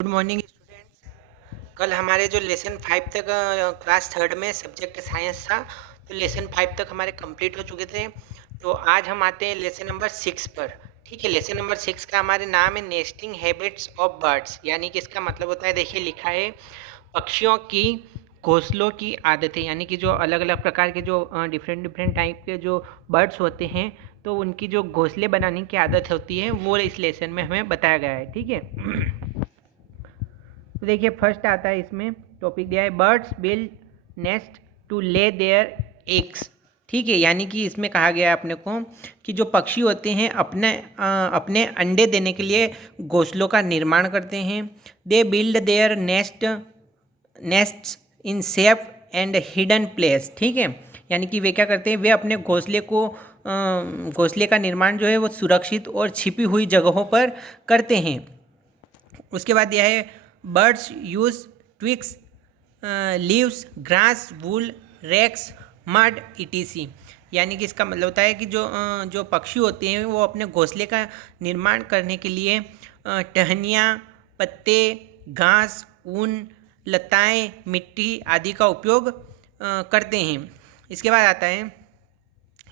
Good morning students. कल हमारे जो लेसन 5 तक क्लास थर्ड में सब्जेक्ट साइंस था, तो लेसन 5 तक हमारे कंप्लीट हो चुके थे। तो आज हम आते हैं लेसन नंबर 6 पर। ठीक है, लेसन नंबर 6 का हमारे नाम है नेस्टिंग हैबिट्स ऑफ बर्ड्स, यानी कि इसका मतलब होता है, देखिए लिखा है पक्षियों की घोंसलों की आदतें, यानी कि जो अलग अलग प्रकार के जो डिफरेंट डिफरेंट टाइप के जो बर्ड्स होते हैं, तो उनकी जो घोंसले बनाने की आदत होती है वो इस लेसन में हमें बताया गया है। ठीक है, तो देखिए फर्स्ट आता है, इसमें टॉपिक दिया है birds build nest to lay their eggs. ठीक है, यानी कि इसमें कहा गया है अपने को कि जो पक्षी होते हैं अपने अंडे देने के लिए घोंसलों का निर्माण करते हैं। They build their nests in safe and hidden place. ठीक है, यानी कि वे क्या करते हैं, वे अपने घोंसले का निर्माण जो है वो सुरक्षित और छिपी हुई जगहों पर करते हैं। उसके बाद यह है birds use twigs leaves grass wool rags mud etc, यानी कि इसका मतलब होता है कि जो पक्षी होते हैं वो अपने घोंसले का निर्माण करने के लिए टहनियाँ, पत्ते, घास, ऊन, लताएं, मिट्टी आदि का उपयोग करते हैं। इसके बाद आता है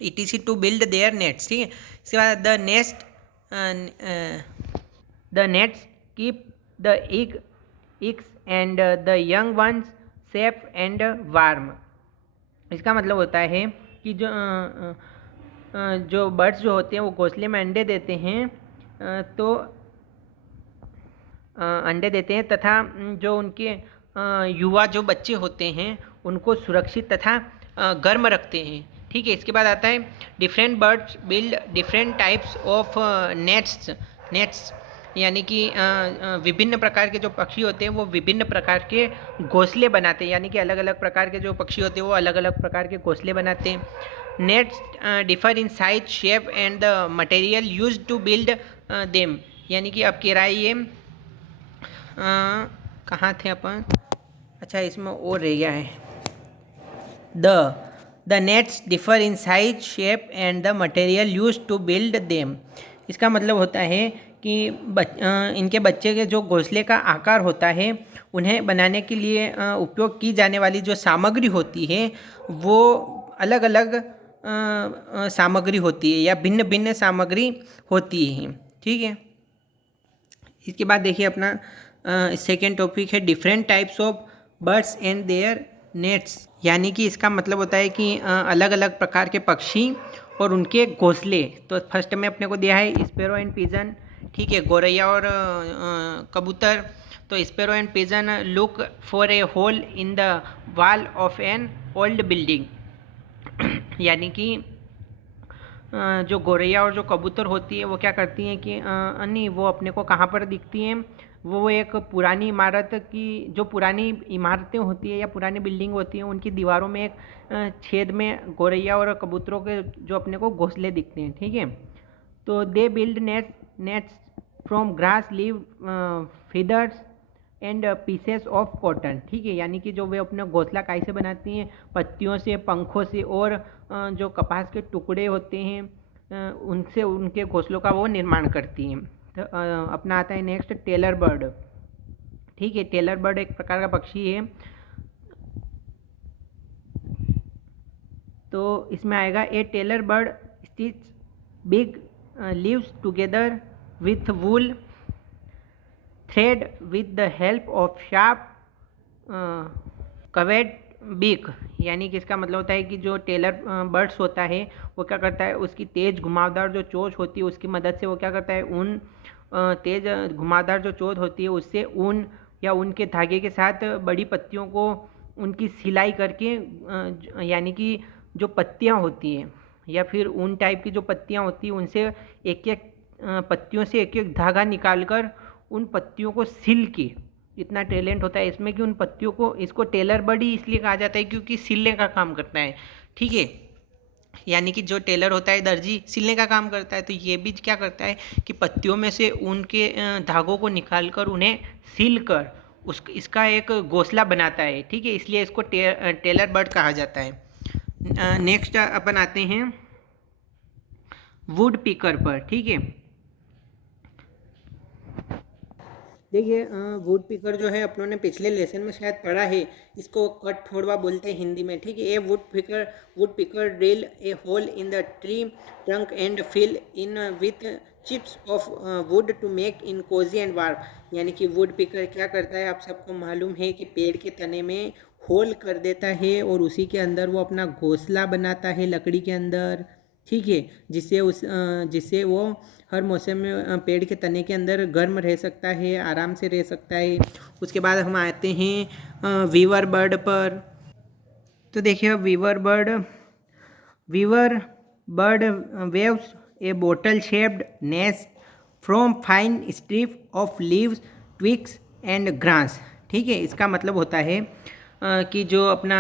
etc to build their nests. ठीक है, इसके बाद the nests keep the eggs and the young ones safe and warm। इसका मतलब होता है कि जो बर्ड्स जो होते हैं वो घोंसले में अंडे देते हैं, तो अंडे देते हैं तथा जो उनके युवा जो बच्चे होते हैं उनको सुरक्षित तथा गर्म रखते हैं। ठीक है, इसके बाद आता है different birds build different types of nets, यानी कि विभिन्न प्रकार के जो पक्षी होते हैं वो विभिन्न प्रकार के घोंसले बनाते हैं, यानी कि अलग अलग प्रकार के जो पक्षी होते हैं वो अलग अलग प्रकार के घोंसले बनाते हैं। Nests differ in size shape and the material use to build them, यानी कि अब कह रहा है ये कहाँ थे अपन, अच्छा इसमें और रह गया है the nests differ in size shape and the material use to build them. इसका मतलब होता है कि इनके बच्चे के जो घोंसले का आकार होता है उन्हें बनाने के लिए उपयोग की जाने वाली जो सामग्री होती है वो अलग अलग सामग्री होती है या भिन्न भिन्न सामग्री होती है। ठीक है, इसके बाद देखिए अपना सेकेंड टॉपिक है different types of birds and their nests, यानी कि इसका मतलब होता है कि अलग अलग प्रकार के पक्षी और उनके घोंसले। तो फर्स्ट में अपने को दिया है स्पैरो एंड पिजन। ठीक है, गौरैया और कबूतर। तो sparrow and pigeon look for a hole in the wall of an old building, यानी कि जो गौरैया और जो कबूतर होती है वो क्या करती हैं कि नहीं, वो अपने को कहाँ पर दिखती हैं, वो एक पुरानी इमारत की, जो पुरानी इमारतें होती है या पुरानी बिल्डिंग होती है उनकी दीवारों में एक छेद में गौरैया और कबूतरों के जो अपने को घोंसले दिखते हैं। ठीक है, तो they build nets from grass leave feathers and pieces of cotton. ठीक है, यानी कि जो वे अपना घोंसला कैसे बनाती हैं, पत्तियों से, पंखों से और जो कपास के टुकड़े होते हैं उनसे उनके घोंसलों का वो निर्माण करती हैं। तो अपना आता है नेक्स्ट टेलर बर्ड। ठीक है, टेलर बर्ड एक प्रकार का पक्षी है। तो इसमें आएगा a tailor bird stitch big leaves together with wool thread with the help of sharp curved beak, यानी कि इसका मतलब होता है कि जो टेलर बर्ड्स होता है वो क्या करता है, उसकी तेज़ घुमावदार जो चोंच होती है उसकी मदद से वो क्या करता है, ऊन तेज़ घुमावदार जो चोंच होती है उससे ऊन या ऊन के धागे के साथ बड़ी पत्तियों को उनकी सिलाई करके यानी कि जो पत्तियाँ होती हैं या फिर ऊन टाइप की जो पत्तियाँ होती हैं उनसे एक एक पत्तियों से एक एक धागा निकालकर उन पत्तियों को सिल के, इतना टैलेंट होता है इसमें कि उन पत्तियों को, इसको टेलर बर्ड ही इसलिए कहा जाता है क्योंकि सिलने का काम करता है। ठीक है, यानी कि जो टेलर होता है, दर्जी, सिलने का काम करता है, तो ये भी क्या करता है कि पत्तियों में से ऊन के धागों को निकाल कर उन्हें सिल कर इसका एक घोंसला बनाता है। ठीक है, इसलिए इसको टेलर बर्ड कहा जाता है। नेक्स्ट अपन आते हैं वुड पिकर पर। ठीक है, देखिए वुड पिकर जो है अपनों ने पिछले लेसन में शायद पढ़ा है, इसको कट ठोड़वा बोलते हैं हिंदी में, ठीक है। A woodpecker drill a hole in the tree trunk and fill in with chips of wood to make in cozy and warm. यानी कि वुड पिकर क्या करता है, आप सबको मालूम है कि पेड़ के तने में होल कर देता है और उसी के अंदर वो अपना घोंसला बनाता है लकड़ी के अंदर, ठीक है। जिससे वो हर मौसम में पेड़ के तने के अंदर गर्म रह सकता है, आराम से रह सकता है। उसके बाद हम आते हैं वीवर बर्ड पर। तो देखिए weaver bird weaves a bottle shaped nest from fine strip of leaves twigs and grass, ठीक है। इसका मतलब होता है कि जो अपना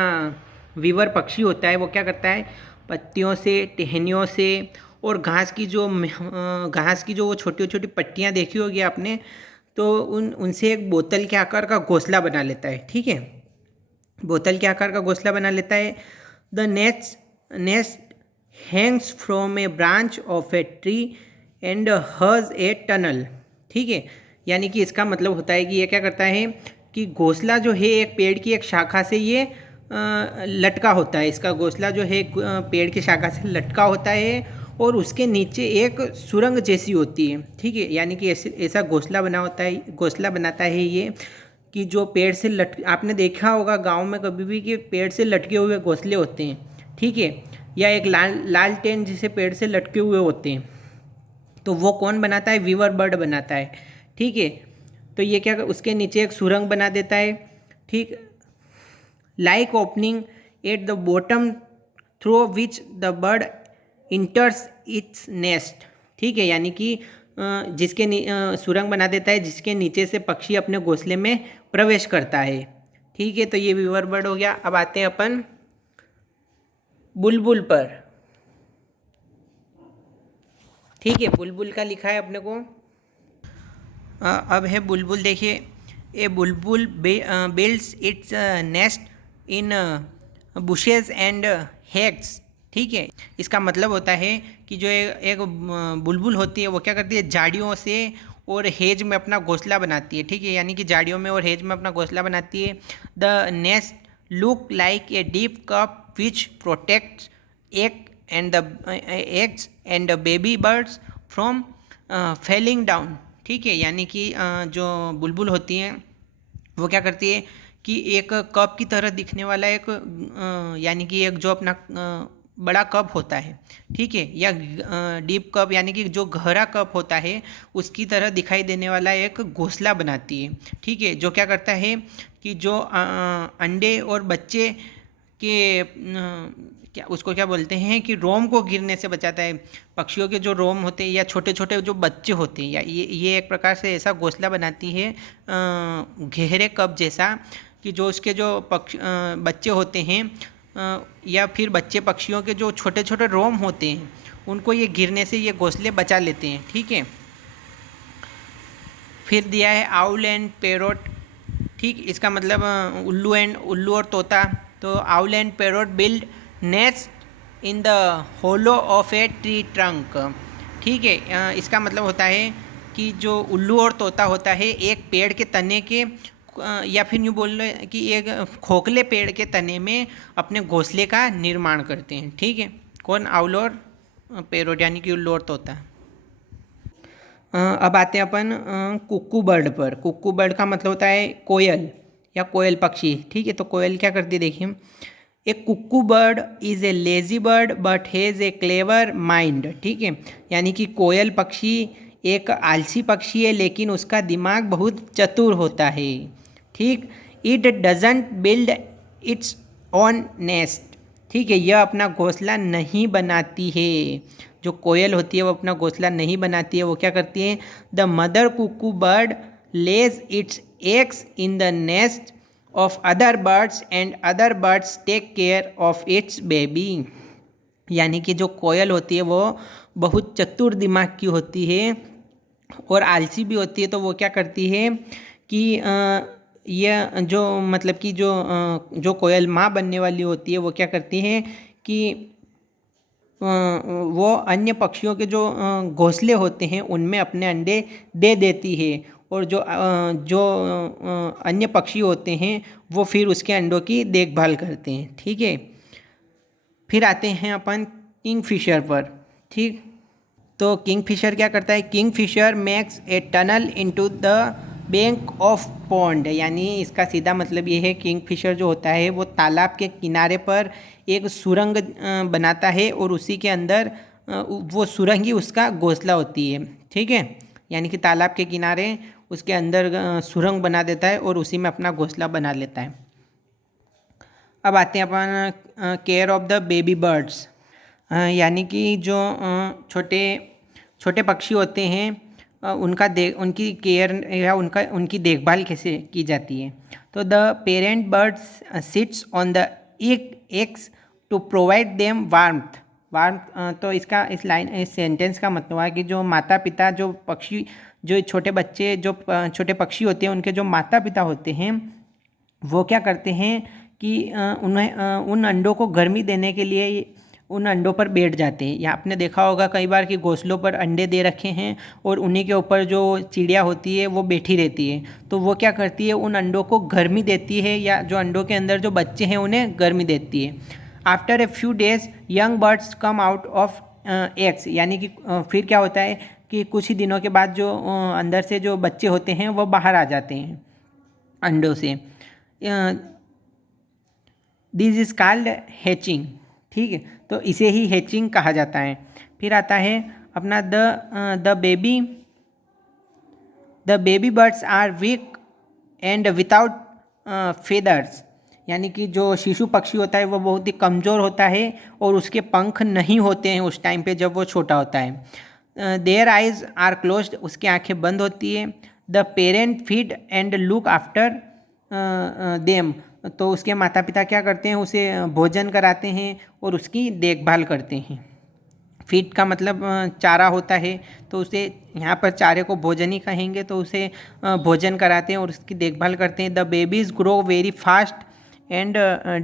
वीवर पक्षी होता है वो क्या करता है, पत्तियों से, टहनियों से और घास की जो वो छोटी छोटी पट्टियाँ देखी होगी आपने, तो उनसे एक बोतल के आकार का घोंसला बना लेता है, ठीक है। बोतल के आकार का घोंसला बना लेता है। The nest Hanks from A branch of a tree and हज ए टनल, ठीक है। यानी कि इसका मतलब होता है कि ये क्या करता है कि घोंसला जो है एक पेड़ की एक शाखा से ये लटका होता है। इसका घोंसला जो है पेड़ की शाखा से लटका होता है और उसके नीचे एक सुरंग जैसी होती है, ठीक है। यानी कि ऐसा घोंसला बनाता है ये कि जो पेड़ से आपने देखा होगा गांव में कभी भी कि पेड़ से लटके हुए घोंसले होते हैं, ठीक है, या एक लालटेन जिसे पेड़ से लटके हुए होते हैं, तो वो कौन बनाता है, वीवर बर्ड बनाता है, ठीक है। तो ये क्या, उसके नीचे एक सुरंग बना देता है, ठीक, like opening at the bottom through which the bird इंटर्स its nest, ठीक है। यानी कि सुरंग बना देता है जिसके नीचे से पक्षी अपने घोंसले में प्रवेश करता है, ठीक है। तो ये वीवर बर्ड हो गया। अब आते हैं अपन बुलबुल पर, ठीक है। बुलबुल का लिखा है अपने को। अब है बुलबुल। देखिए, ए बुलबुल builds its nest in bushes and हैग्स, ठीक है। इसका मतलब होता है कि जो एक बुलबुल होती है वो क्या करती है, झाड़ियों से और हेज में अपना घोंसला बनाती है, ठीक है। यानी कि झाड़ियों में और हेज में अपना घोंसला बनाती है। The nest look like a deep cup which protects eggs and the baby birds from falling down, ठीक है। यानी कि जो बुलबुल होती हैं वो क्या करती है कि एक कप की तरह दिखने वाला एक यानी कि एक जो अपना बड़ा कप होता है, ठीक है, या डीप कप यानी कि जो गहरा कप होता है उसकी तरह दिखाई देने वाला एक घोंसला बनाती है, ठीक है। जो क्या करता है कि जो अंडे और बच्चे के उसको क्या बोलते हैं कि रोम को गिरने से बचाता है। पक्षियों के जो रोम होते हैं या छोटे छोटे जो बच्चे होते हैं, या ये एक प्रकार से ऐसा घोंसला बनाती है गहरे कप जैसा, कि जो उसके जो बच्चे होते हैं या फिर बच्चे पक्षियों के जो छोटे छोटे रोम होते हैं उनको ये गिरने से ये घोंसले बचा लेते हैं, ठीक है। फिर दिया है आउल एंड पैरोट, ठीक। इसका मतलब उल्लू और तोता। तो owl and parrot build nest in the hollow of a tree trunk, ठीक है। इसका मतलब होता है कि जो उल्लू और तोता होता है एक पेड़ के तने के या फिर यूँ बोल रहे कि एक खोखले पेड़ के तने में अपने घोंसले का निर्माण करते हैं, ठीक है। कौन, आउल और पैरोट यानी कि उल्लू और तोता। अब आते हैं अपन कुक्कू बर्ड पर। कुक्कू बर्ड का मतलब होता है कोयल या कोयल पक्षी, ठीक है। तो कोयल क्या करती है, देखिए, a cuckoo bird is a lazy bird but has a clever mind, ठीक है। यानी कि कोयल पक्षी एक आलसी पक्षी है लेकिन उसका दिमाग बहुत चतुर होता है, ठीक। It doesn't build its own nest, ठीक है। यह अपना घोंसला नहीं बनाती है। जो कोयल होती है वो अपना घोंसला नहीं बनाती है। वो क्या करती है, the mother cuckoo bird lays its eggs in the nest of other birds and other birds take care of its baby. यानी कि जो कोयल होती है वो बहुत चतुर दिमाग की होती है और आलसी भी होती है। तो वो क्या करती है कि यह जो मतलब कि जो कोयल माँ बनने वाली होती है वो क्या करती है कि वो अन्य पक्षियों के जो घोंसले होते हैं उनमें अपने अंडे दे देती है और जो अन्य पक्षी होते हैं वो फिर उसके अंडों की देखभाल करते हैं। ठीक है, फिर आते हैं अपन किंगफिशर पर। ठीक, तो किंगफिशर क्या करता है? Kingfisher makes a tunnel into the bank of pond, यानी इसका सीधा मतलब ये है किंगफिशर जो होता है वो तालाब के किनारे पर एक सुरंग बनाता है और उसी के अंदर वो सुरंग ही उसका घोंसला होती है। ठीक है, यानी कि तालाब के किनारे उसके अंदर सुरंग बना देता है और उसी में अपना घोंसला बना लेता है। अब आते हैं अपन care of the baby birds, यानी कि जो छोटे छोटे पक्षी होते हैं उनकी केयर या उनकी देखभाल कैसे की जाती है। तो the parent birds sits on the eggs to provide them warmth. तो इस सेंटेंस का मतलब है कि जो माता पिता जो छोटे बच्चे जो छोटे पक्षी होते हैं उनके जो माता पिता होते हैं वो क्या करते हैं कि उन्हें उन अंडों को गर्मी देने के लिए उन अंडों पर बैठ जाते हैं। या आपने देखा होगा कई बार कि घोंसलों पर अंडे दे रखे हैं और उन्हीं के ऊपर जो चिड़िया होती है वो बैठी रहती है, तो वो क्या करती है उन अंडों को गर्मी देती है, या जो अंडों के अंदर जो बच्चे हैं उन्हें गर्मी देती है। After a few days young birds come out of eggs, यानी कि फिर क्या होता है कि कुछ ही दिनों के बाद जो अंदर से जो बच्चे होते हैं वो बाहर आ जाते हैं अंडों से। This is called hatching. ठीक है, तो इसे ही हैचिंग कहा जाता है। फिर आता है अपना the baby birds are weak and without feathers, यानी कि जो शिशु पक्षी होता है वो बहुत ही कमज़ोर होता है और उसके पंख नहीं होते हैं उस टाइम पे जब वो छोटा होता है। देयर आइज़ आर क्लोज्ड, उसकी आंखें बंद होती है। The parent feed and look after them, तो उसके माता पिता क्या करते हैं उसे भोजन कराते हैं और उसकी देखभाल करते हैं। फीड का मतलब चारा होता है, तो उसे यहाँ पर चारे को भोजन ही कहेंगे, तो उसे भोजन कराते हैं और उसकी देखभाल करते हैं। The babies grow very fast and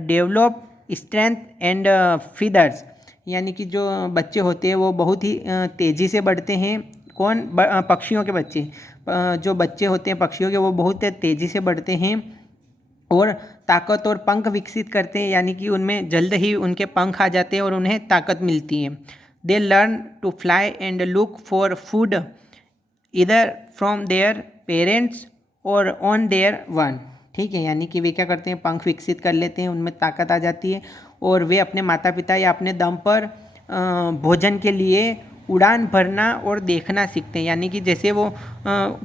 develop strength and feathers, यानी कि जो बच्चे होते हैं वो बहुत ही तेज़ी से बढ़ते हैं। पक्षियों के बच्चे, जो बच्चे होते हैं पक्षियों के वो बहुत तेज़ी से बढ़ते हैं और ताकत और पंख विकसित करते हैं, यानी कि उनमें जल्द ही उनके पंख आ जाते हैं और उन्हें ताकत मिलती है। They learn to fly and look for food either from their parents और ऑन देयर वन। ठीक है, यानी कि वे क्या करते हैं पंख विकसित कर लेते हैं, उनमें ताकत आ जाती है और वे अपने माता पिता या अपने दम पर भोजन के लिए उड़ान भरना और देखना सीखते हैं। यानी कि जैसे वो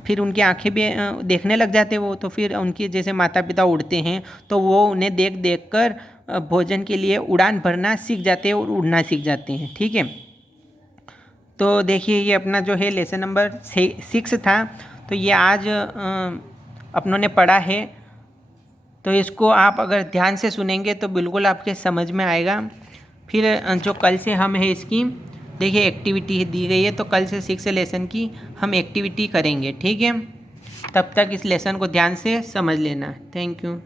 फिर उनकी आंखें भी देखने लग जाते हैं वो, तो फिर उनकी जैसे माता पिता उड़ते हैं तो वो उन्हें देख देख कर भोजन के लिए उड़ान भरना सीख जाते हैं और उड़ना सीख जाते हैं। ठीक है, तो देखिए ये अपना जो है लेसन नंबर 6 था, तो ये आज अपनों ने पढ़ा है। तो इसको आप अगर ध्यान से सुनेंगे तो बिल्कुल आपके समझ में आएगा। फिर जो कल से हम है इसकी देखिए एक्टिविटी दी गई है, तो कल से 6 लेसन की हम एक्टिविटी करेंगे। ठीक है, तब तक इस लेसन को ध्यान से समझ लेना। Thank you.